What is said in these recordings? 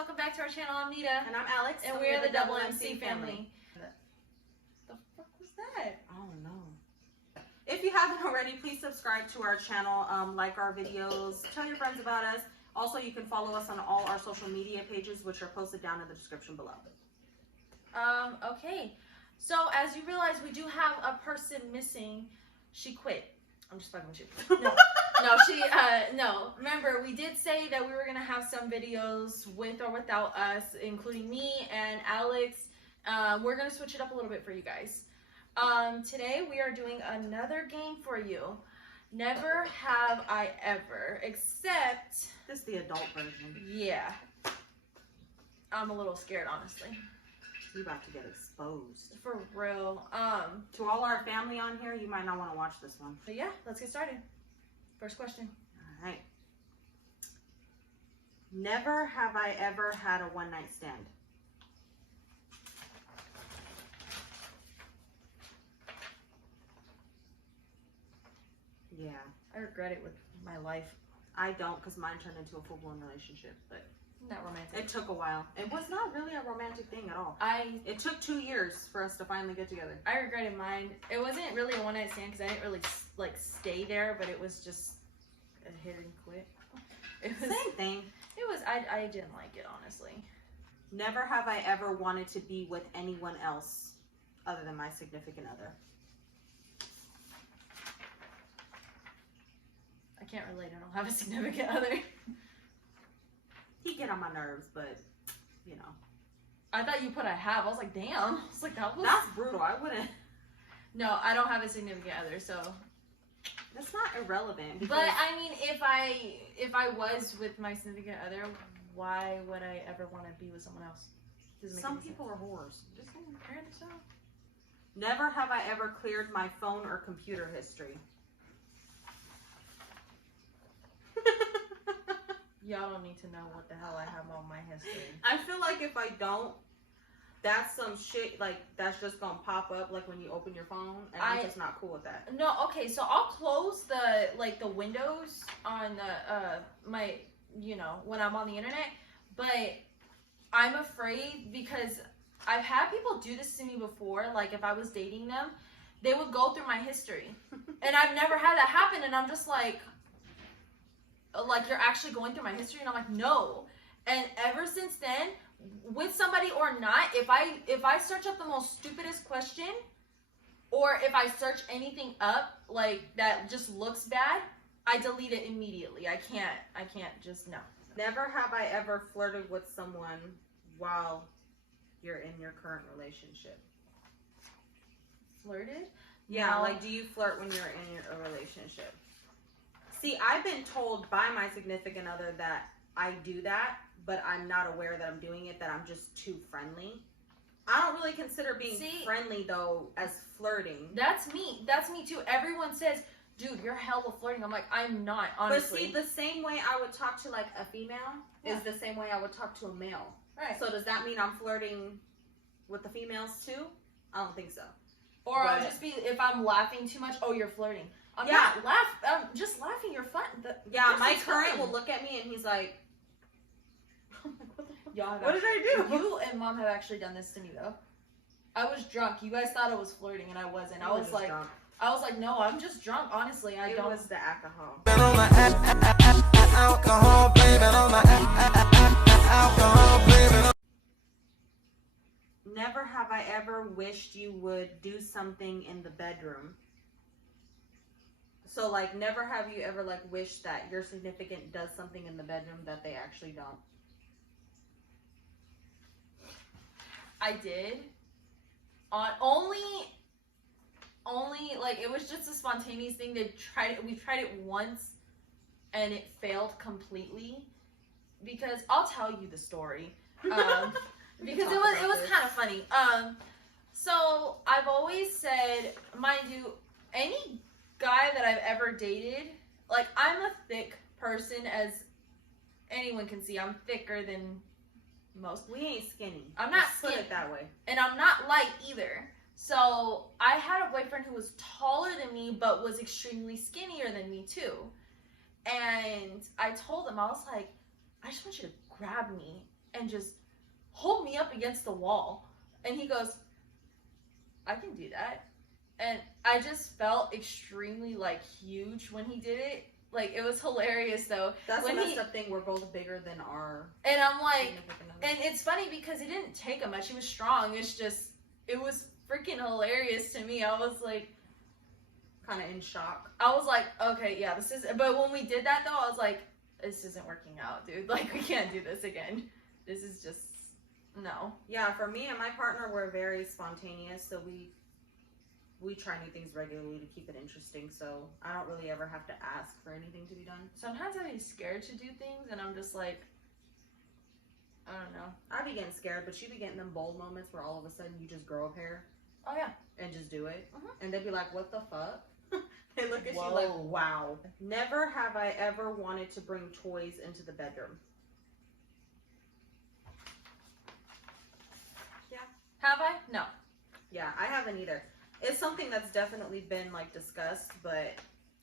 welcome back to our channel. I'm Nita. And I'm Alex. And we're the Double MC family. The fuck was that? I don't know. If you haven't already, please subscribe to our channel, like our videos, tell your friends about us. Also, you can follow us on all our social media pages, which are posted down in the description below. Okay. So, as you realize, we do have a person missing. She quit. I'm just fucking with you. No. Remember, we did say that we were going to have some videos with or without us, including me and Alex. We're going to switch it up a little bit for you guys. Today, we are doing another game for you. Never have I ever, except... This is the adult version. Yeah. I'm a little scared, honestly. You're about to get exposed. For real. To all our family on here, you might not want to watch this one. But yeah, let's get started. First question. All right. Never have I ever had a one-night stand. Yeah. I regret it with my life. I don't, because mine turned into a full-blown relationship, but not romantic. it took a while. It was not really a romantic thing at all. It took 2 years for us to finally get together. I regretted mine. It wasn't really a one-night stand because I didn't really like stay there, but it was just a hit and quit. It was same thing. It was. I didn't like it, honestly. Never have I ever wanted to be with anyone else other than my significant other. I can't relate. I don't have a significant other. He get on my nerves, but you know. I thought you put I have. I was like, damn. I was like, that's brutal. I wouldn't. No, I don't have a significant other, so that's not irrelevant. But I mean, if I was with my significant other, why would I ever want to be with someone else? Some people are whores. Just compare yourself. Never have I ever cleared my phone or computer history. Y'all don't need to know what the hell I have on my history. I feel like if I don't, that's some shit, like, that's just gonna pop up, like, when you open your phone, and I'm just not cool with that. No, okay, so I'll close the windows on my, when I'm on the internet, but I'm afraid because I've had people do this to me before, like, if I was dating them, they would go through my history, and I've never had that happen, and I'm just like, you're actually going through my history, and I'm like, no. And ever since then, with somebody or not, if I search up the most stupidest question, or if I search anything up like that just looks bad, I delete it immediately. I can't just no. Never have I ever flirted with someone while you're in your current relationship. Flirted? Yeah, no. Like, do you flirt when you're in a relationship? See, I've been told by my significant other that I do that, but I'm not aware that I'm doing it, that I'm just too friendly. I don't really consider being friendly, though, as flirting. That's me. That's me, too. Everyone says, dude, you're hella flirting. I'm like, I'm not, honestly. But see, the same way I would talk to, like, a female is the same way I would talk to a male. Right. So does that mean I'm flirting with the females, too? I don't think so. Or I'll just be, if I'm laughing too much, oh, you're flirting. I'm not laughing. I'm just laughing. You're fun. My current will look at me and he's like, what did I do? You and mom have actually done this to me though. I was drunk. You guys thought I was flirting and I wasn't. I was like, no, I'm just drunk. Honestly, I don't. It was the alcohol. Never have I ever wished you would do something in the bedroom. So, like, never have you ever, like, wished that your significant does something in the bedroom that they actually don't? I did. Only, like, it was just a spontaneous thing. We tried it once, and it failed completely. Because, I'll tell you the story. Because it was kind of funny. So, I've always said, mind you, any guy that I've ever dated, like, I'm a thick person, as anyone can see. I'm thicker than most. We ain't skinny. I'm not skinny. Put it that way. And I'm not light either. So I had a boyfriend who was taller than me, but was extremely skinnier than me too. And I told him, I was like, I just want you to grab me and just hold me up against the wall. And he goes, I can do that. And I just felt extremely, like, huge when he did it. Like, it was hilarious, though. That's when the messed up thing. We're both bigger than our... And I'm like... And it's funny because it didn't take him much. He was strong. It's just... It was freaking hilarious to me. I was like... Kind of in shock. I was like, okay, yeah, this is... But when we did that, though, I was like, this isn't working out, dude. Like, we can't do this again. This is just... No. Yeah, for me and my partner, we're very spontaneous, so we try new things regularly to keep it interesting, so I don't really ever have to ask for anything to be done. Sometimes I'd be scared to do things, and I'm just like, I don't know. I'd be getting scared, but you'd be getting them bold moments where all of a sudden you just grow a pair. Oh, yeah. And just do it. Uh-huh. And they'd be like, what the fuck? They look at Whoa. you like, wow. Never have I ever wanted to bring toys into the bedroom. Yeah. Have I? No. Yeah, I haven't either. It's something that's definitely been, like, discussed, but...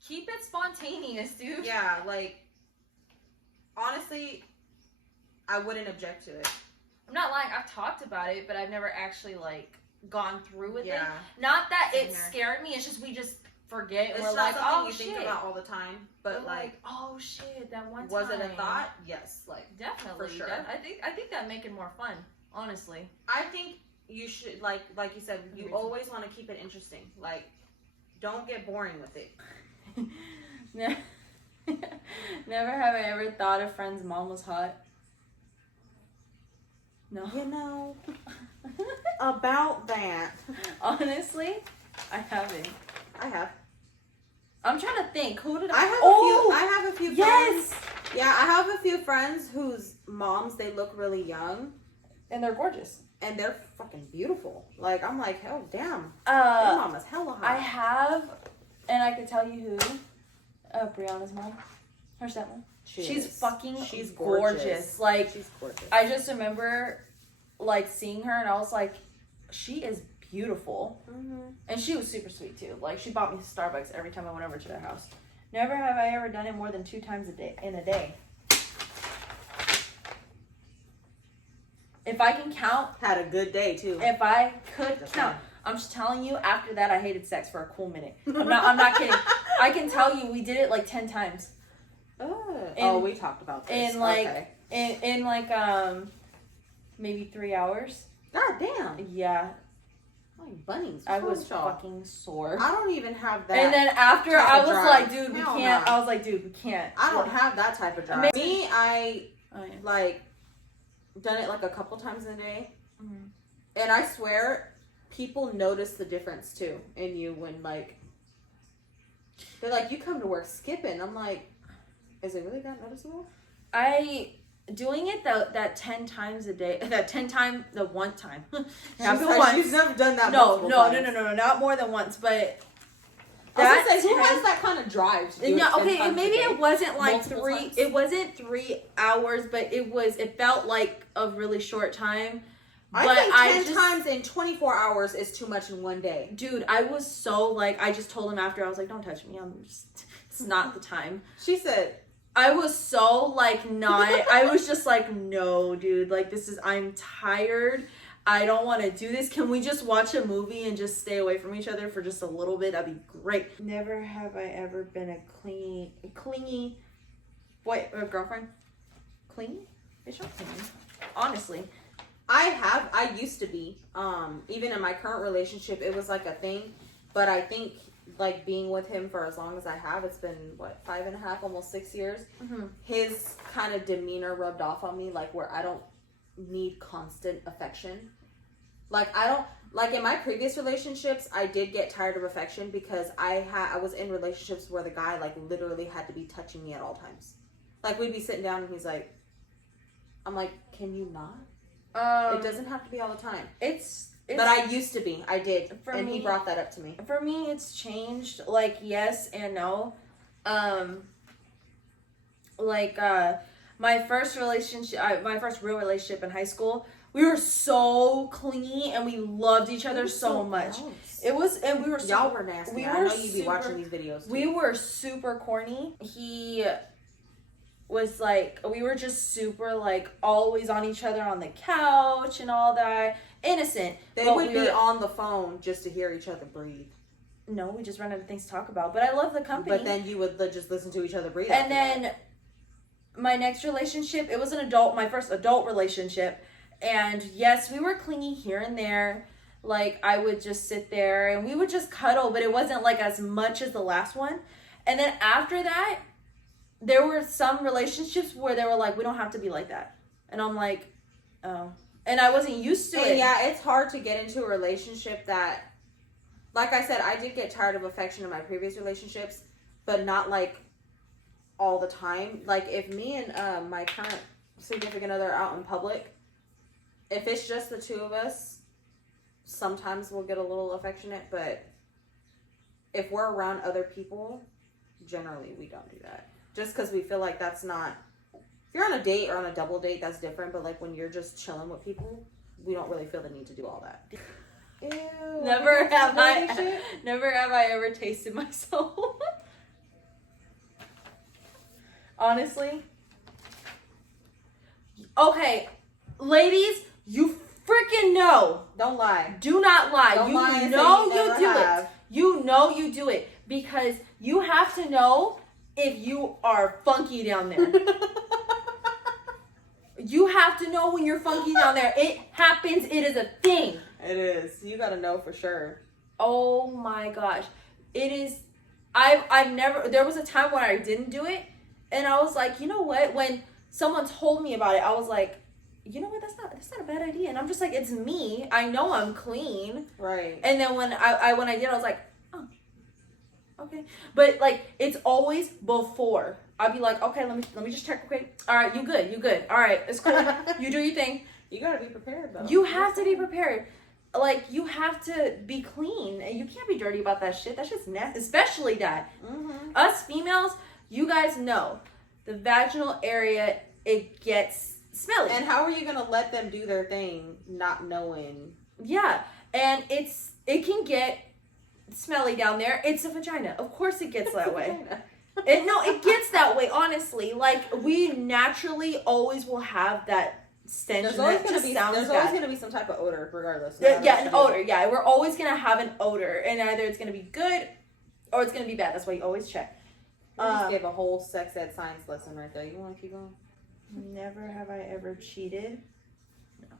Keep it spontaneous, dude. Yeah, like, honestly, I wouldn't object to it. I'm not lying. I've talked about it, but I've never actually, like, gone through with it. Yeah. Not that Same it here. scared me. It's just we just forget. It's We're not like, something oh, you shit. think about all the time, but, We're like, oh, shit, that one time. was it a thought? Yes, like, Definitely. for sure. I think that'd make it more fun, honestly. I think you should, like you said, you always want to keep it interesting. Like, don't get boring with it. Never have I ever thought a friend's mom was hot. No. You know, about that. Honestly, I haven't. I have. I'm trying to think. Who did I have a few yes! friends. Yeah, I have a few friends whose moms, they look really young. And they're gorgeous. And they're fucking beautiful. Like, I'm like, oh, damn. Your mom is hella hot. I have, and I can tell you who. Brianna's mom. Her stepmom. She's gorgeous. Like, she's gorgeous. I just remember, like, seeing her, and I was like, she is beautiful. Mm-hmm. And she was super sweet, too. Like, she bought me Starbucks every time I went over to their house. Never have I ever done it more than 2 times in a day. If I can count. Had a good day, too. If I could count. I'm just telling you, after that, I hated sex for a cool minute. I'm not kidding. I can tell you, we did it like 10 times. We talked about this. In like, in like, maybe 3 hours. God damn. Yeah. Like bunnies. I was fucking sore. I don't even have that. And then after, I was like, dude, we Hell can't. no. I was like, dude, we can't. I don't have that type of drive. Me, like, done it like a couple times in a day. Mm-hmm. And I swear, people notice the difference too in you when, like, they're like, you come to work skipping. I'm like, is it really that noticeable? Doing it that 10 times a day, the one time. She's never done that. No, not more than once, but who has that kind of drive to do it? Okay, maybe it wasn't like Multiple times? it wasn't 3 hours, but it felt like a really short time. I think 10 times in 24 hours is too much in one day. Dude, I was so, like, I just told him after, I was like, don't touch me. It's not the time. She said, I was so, like, not, I was just like, no, dude, like, I'm tired. I don't want to do this. Can we just watch a movie and just stay away from each other for just a little bit? That'd be great. Never have I ever been a clingy girlfriend. Clingy? It's not clingy. Honestly. I used to be. Even in my current relationship, it was like a thing. But I think, like, being with him for as long as I have, it's been, 5.5, almost 6 years. Mm-hmm. His kind of demeanor rubbed off on me, like, where I don't need constant affection. Like, in my previous relationships, I did get tired of affection because I was in relationships where the guy, like, literally had to be touching me at all times. Like, we'd be sitting down and he's like, I'm like, can you not? It doesn't have to be all the time. But I used to be. I did. And he brought that up to me. For me, it's changed. Like, yes and no. My first relationship, my first real relationship in high school, we were so clingy and we loved each other so much. Gross. It was, and we were y'all were nasty. I know you'd be watching these videos too. We were super corny. He was like, we were just super like always on each other on the couch and all that. Innocent. They would be on the phone just to hear each other breathe. No, we just run out of things to talk about. But I love the company. But then you would just listen to each other breathe. And then my next relationship, it was my first adult relationship. And yes, we were clingy here and there. Like, I would just sit there and we would just cuddle, but it wasn't like as much as the last one. And then after that, there were some relationships where they were like, we don't have to be like that. And I'm like, oh. And I wasn't used to it. Yeah, it's hard to get into a relationship that, like I said, I did get tired of affection in my previous relationships, but not like all the time. Like, if me and my current significant other are out in public, if it's just the two of us, sometimes we'll get a little affectionate, but if we're around other people, generally we don't do that. Just because we feel like that's not, if you're on a date or on a double date, that's different, but like when you're just chilling with people, we don't really feel the need to do all that. Ew. Never have I ever tasted my soul. Honestly. Okay, ladies, you freaking know. Don't lie. Do not lie. Don't lie and know say you you do have. it. You know you do it because you have to know if you are funky down there. You have to know when you're funky down there. It happens. It is a thing. It is. You gotta know for sure. Oh my gosh. It is. I've never, there was a time when I didn't do it. And I was like, you know what? When someone told me about it, I was like, you know what? That's not a bad idea. And I'm just like, it's me. I know I'm clean. Right. And then when I did, I was like, oh, okay. But like, it's always before. I'd be like, okay, let me just check. Okay. All right. You good. All right. It's cool. You do your thing. You gotta be prepared though. You have to be prepared. Like, you have to be clean. And you can't be dirty about that shit. That shit's nasty. Especially that. Mm-hmm. Us females, you guys know. The vaginal area, it gets smelly. And how are you gonna let them do their thing not knowing? Yeah. And it can get smelly down there. It's a vagina. Of course it gets that way. It gets that way, honestly. Like, we naturally always will have that stench. There's always gonna be some type of odor, regardless. An odor. Yeah, we're always gonna have an odor, and either it's gonna be good or it's gonna be bad. That's why you always check. We just gave a whole sex ed science lesson right there. You want to keep going? Never have I ever cheated. No.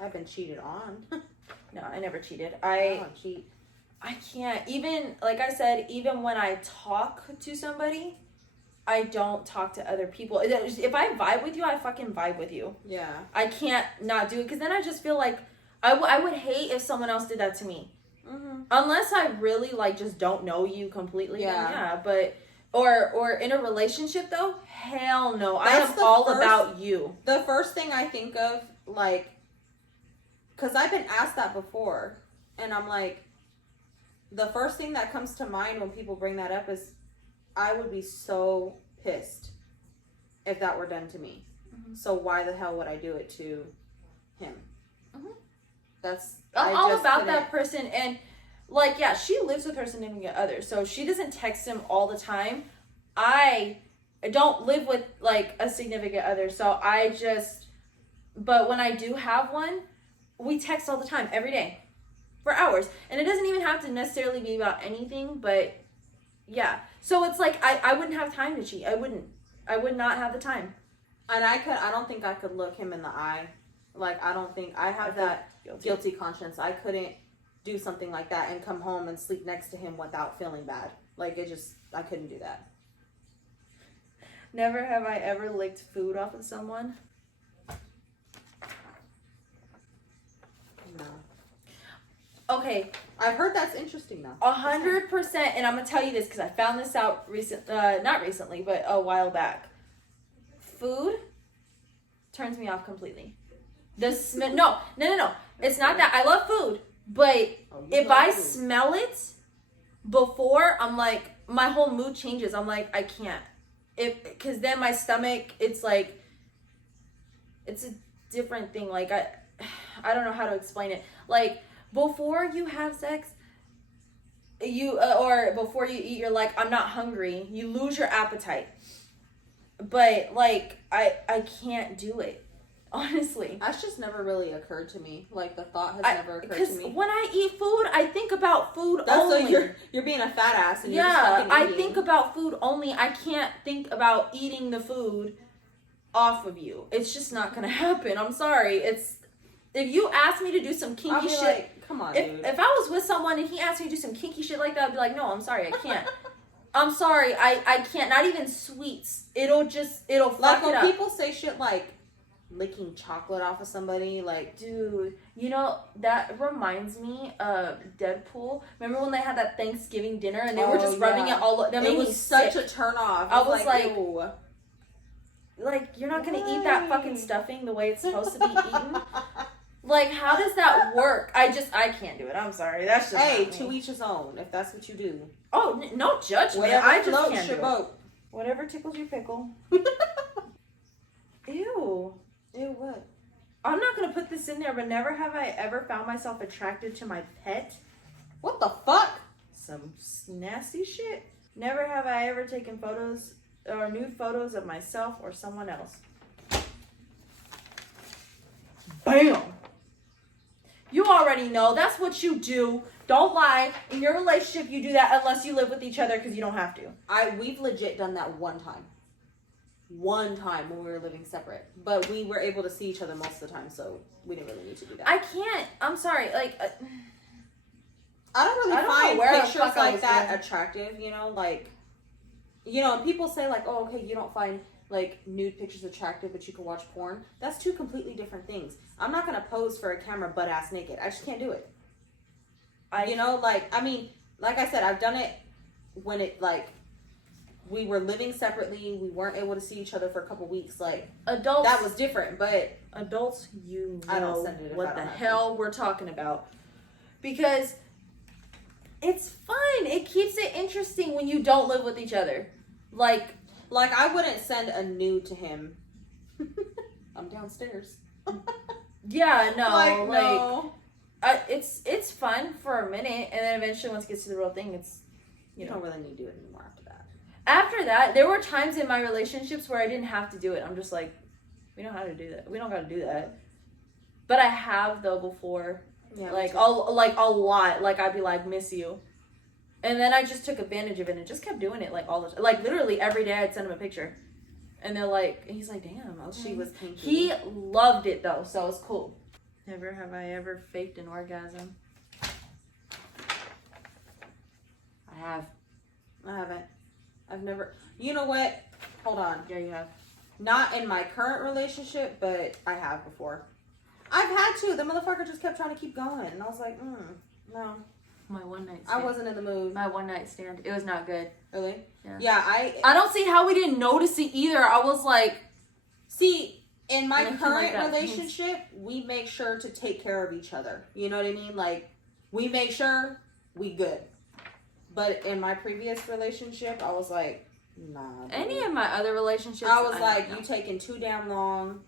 I've been cheated on. No, I never cheated. I don't cheat. I can't. Even, like I said, even when I talk to somebody, I don't talk to other people. If I vibe with you, I fucking vibe with you. Yeah. I can't not do it because then I just feel like I would hate if someone else did that to me. Mm-hmm. Unless I really like just don't know you completely. Yeah. Then yeah, but or in a relationship though, hell no. I am all about you. The first thing I think of, like, because I've been asked that before, and I'm like, the first thing that comes to mind when people bring that up is, I would be so pissed if that were done to me. Mm-hmm. So why the hell would I do it to him? Mm-hmm. I'm all about that person. And like, yeah, she lives with her significant other, so she doesn't text him all the time. I don't live with like a significant other, so but when I do have one, we text all the time, every day, for hours. And it doesn't even have to necessarily be about anything, but yeah. So it's like, I wouldn't have time to cheat. I would not have the time. And I don't think I could look him in the eye. Like, I don't think I have that guilty conscience. I couldn't do something like that and come home and sleep next to him without feeling bad. Like, I couldn't do that. Never have I ever licked food off of someone. No. Okay. I've heard that's interesting though. 100%, and I'm gonna tell you this because I found this out not recently, but a while back. Food turns me off completely. The smell. No. It's not that. I love food, but if I smell it before, I'm like, my whole mood changes. I'm like, I can't. Because then my stomach, it's like, it's a different thing. Like, I don't know how to explain it. Like, before you have sex, you or before you eat, you're like, I'm not hungry. You lose your appetite. But like, I can't do it. Honestly, that's just never really occurred to me. Like the thought has never occurred to me. Because when I eat food, I think about food that's only. So you're being a fat ass and you're just fucking I eating. think about food only. I can't think about eating the food off of you. It's just not gonna happen. I'm sorry. If you ask me to do some kinky shit, like, come on, dude. If I was with someone and he asked me to do some kinky shit like that, I'd be like, no, I'm sorry, I can't. I'm sorry, I can't. Not even sweets. It'll fuck like it when up. people say shit like licking chocolate off of somebody, like, dude, you know, that reminds me of Deadpool. Remember when they had that Thanksgiving dinner and they were just rubbing it all over? It was such a turn off. I was like, ew. Like, you're not gonna eat that fucking stuffing the way it's supposed to be eaten? Like, how does that work? I can't do it. I'm sorry. That's just hey, not me. to each his own. If that's what you do. Oh, no judgment. Whatever I just floats can't do your it. boat. Whatever tickles your pickle. Ew. Ew, what? I'm not gonna put this in there, but never have I ever found myself attracted to my pet. What the fuck? Some nasty shit. Never have I ever taken photos or nude photos of myself or someone else. Bam! You already know. That's what you do. Don't lie. In your relationship, you do that unless you live with each other because you don't have to. We've legit done that one time. One time when we were living separate. But we were able to see each other most of the time, so we didn't really need to do that. I can't. I'm sorry. Like, I don't really find pictures like that going. attractive, you know? Like, you know, and people say, like, oh, okay, you don't find, like, nude pictures attractive, but you can watch porn. That's two completely different things. I'm not going to pose for a camera butt-ass naked. I just can't do it. You know, like, I mean, like I said, I've done it when it, like, we were living separately. We weren't able to see each other for a couple weeks. Like, adults, that was different, but adults, you know I don't send it what the hell we're talking about. Because it's fun. It keeps it interesting when you don't live with each other. Like I wouldn't send a nude to him. I'm downstairs. Yeah, no, no. It's fun for a minute, and then eventually once it gets to the real thing, it's you don't really need to do it anymore after that. After that, there were times in my relationships where I didn't have to do it. I'm just like, we know how to do that. We don't got to do that. But I have though before, yeah, like a lot. Like I'd be like, miss you, and then I just took advantage of it and just kept doing it like all the time. Like literally every day I'd send him a picture, and they're like, he's like, damn, she was pinky. He loved it though, so it was cool. Never have I ever faked an orgasm. I haven't. I've never. You know what? Hold on. Yeah, you have. Not in my current relationship, but I have before. I've had to. The motherfucker just kept trying to keep going, and I was like, no. My one night stand. I wasn't in the mood. My one night stand. It was not good. Really? Yeah. Yeah, I don't see how we didn't notice it either. I was like, see. In my current relationship, we make sure to take care of each other. You know what I mean? Like, we make sure we good. But in my previous relationship, I was like, nah. Dude. Any of my other relationships, I was like, you taking too damn long.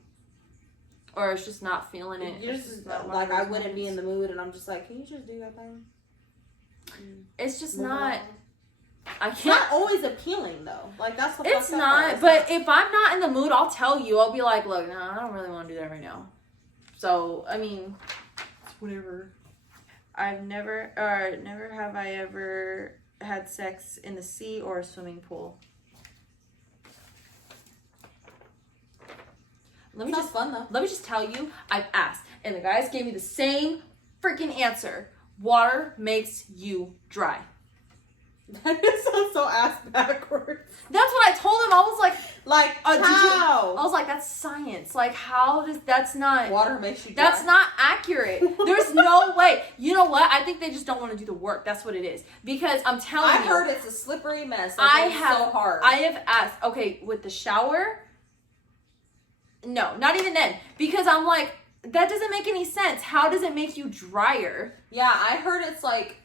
Or it's just not feeling it. You're just like, I wouldn't be in the mood, and I'm just like, can you just do your thing? It's just not. I can't. It's not always appealing though. Like that's the. It's not. But if I'm not in the mood, I'll tell you. I'll be like, look, no, I don't really want to do that right now. So I mean, whatever. Never have I ever had sex in the sea or a swimming pool. Let me just tell you, I've asked, and the guys gave me the same freaking answer. Water makes you dry. That sounds so ass backwards. That's what I told him. I was like, how? I was like, that's science. Like, how does that's not water makes you dry. That's not accurate. There's no way. You know what? I think they just don't want to do the work. That's what it is. Because I'm telling you, I heard it's a slippery mess. Like, so hard. I have asked. Okay, with the shower. No, not even then. Because I'm like, that doesn't make any sense. How does it make you drier? Yeah, I heard it's like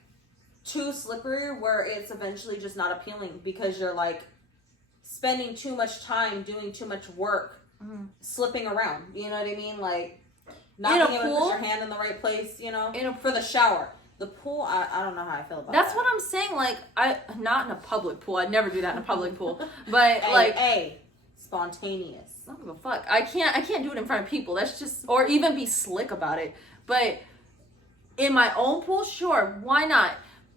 too slippery where it's eventually just not appealing because you're like spending too much time doing too much work slipping around. You know what I mean? Like not being able to put your hand in the right place, you know? For the shower. The pool, I don't know how I feel about That's that. what I'm saying. Like, not in a public pool. I'd never do that in a public pool. But spontaneous. I don't give a fuck. I can't do it in front of people. That's just, or even be slick about it. But in my own pool, sure, why not?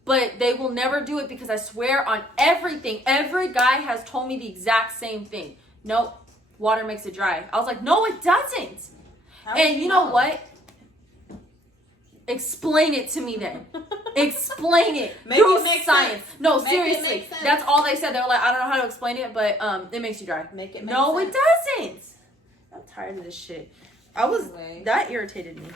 But they will never do it because I swear on everything, every guy has told me the exact same thing. Nope, water makes it dry. I was like, no, it doesn't. And you know what? Explain it to me then. Explain it. Make it make science. Sense. No, make seriously. That's all they said. They were like, I don't know how to explain it, but it makes you dry. Make it make No, sense. it doesn't. I'm tired of this shit. That irritated me.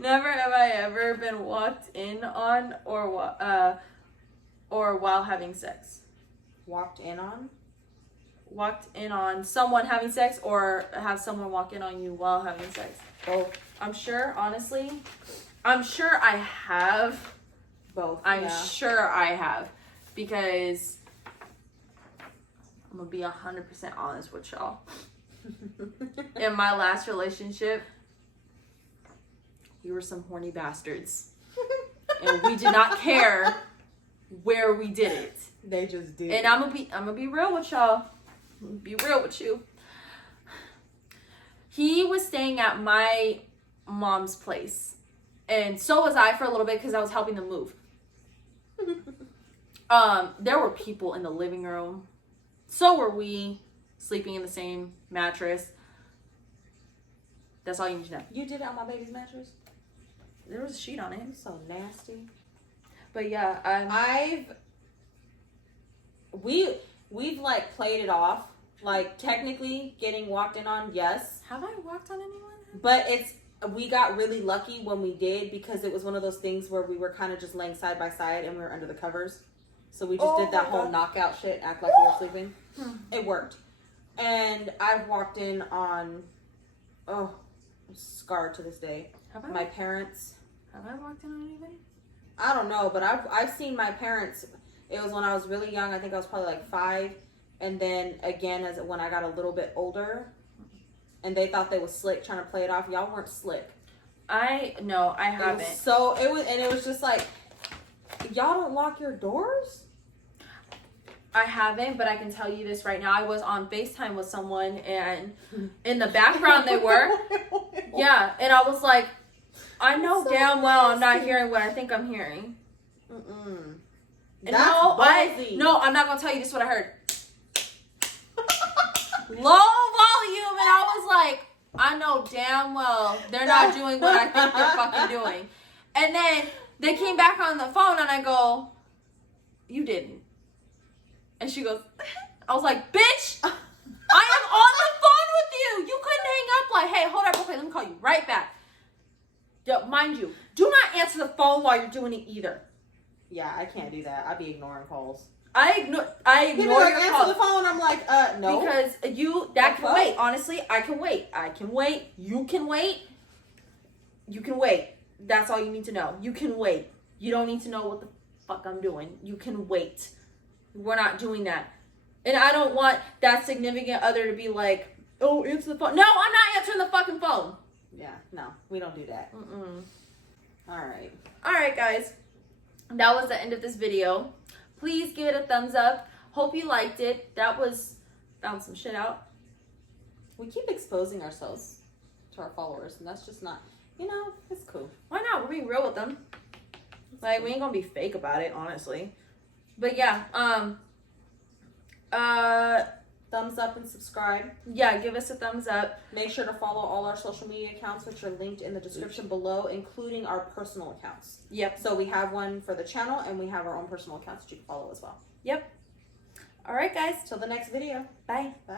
Never have I ever been walked in on or while having sex. Walked in on? Walked in on someone having sex or have someone walk in on you while having sex. Both. I'm sure, honestly. I'm sure I have. Both. I'm sure I have. Because I'm going to be 100% honest with y'all. In my last relationship, we were some horny bastards. And we did not care where we did it. They just did. And I'm gonna be real with y'all. I'm gonna be real with you. He was staying at my mom's place. And so was I for a little bit because I was helping them move. There were people in the living room. So were we, sleeping in the same mattress. That's all you need to know. You did it on my baby's mattress? There was a sheet on it. It's so nasty. But yeah, we've like played it off. Like technically getting walked in on, yes. have I walked on anyone? But we got really lucky when we did because it was one of those things where we were kind of just laying side by side and we were under the covers. So we just did that whole knockout shit, act like we were sleeping. It worked. And I've walked in on, I'm scarred to this day. My parents. Have I walked in on anybody? I don't know, but I've seen my parents. It was when I was really young. I think I was probably like 5. And then again, when I got a little bit older, and they thought they was slick trying to play it off. Y'all weren't slick. I haven't. It was just like, y'all don't lock your doors? I haven't, but I can tell you this right now. I was on FaceTime with someone, and in the background they were. Yeah, and I was like, I know damn well I'm not hearing what I think I'm hearing. Mm-mm. No, I'm not gonna tell you this is what I heard. Low volume, and I was like, I know damn well they're not doing what I think they're fucking doing. And then they came back on the phone, and I go, you didn't. And she goes, I was like, bitch, I am on the phone with you. You couldn't hang up like, hey, hold up, okay, let me call you right back. Mind you, do not answer the phone while you're doing it either. Yeah, I can't do that. I'd be ignoring calls. I ignore People your like, answer calls. the phone. I'm like, no. Because that can wait. Honestly, I can wait. You can wait. You can wait. That's all you need to know. You can wait. You don't need to know what the fuck I'm doing. You can wait. We're not doing that. And I don't want that significant other to be like, oh, answer the phone. No, I'm not answering the fucking phone. Yeah, no, we don't do that. Mm-mm. All right, guys. That was the end of this video. Please give it a thumbs up. Hope you liked it. Found some shit out. We keep exposing ourselves to our followers, and that's just not, it's cool. Why not? We're being real with them. Like, we ain't gonna be fake about it, honestly. But yeah, thumbs up and subscribe. Yeah, give us a thumbs up. Make sure to follow all our social media accounts, which are linked in the description below, including our personal accounts. Yep. So we have one for the channel, and we have our own personal accounts that you can follow as well. Yep. All right, guys. Till the next video. Bye. Bye.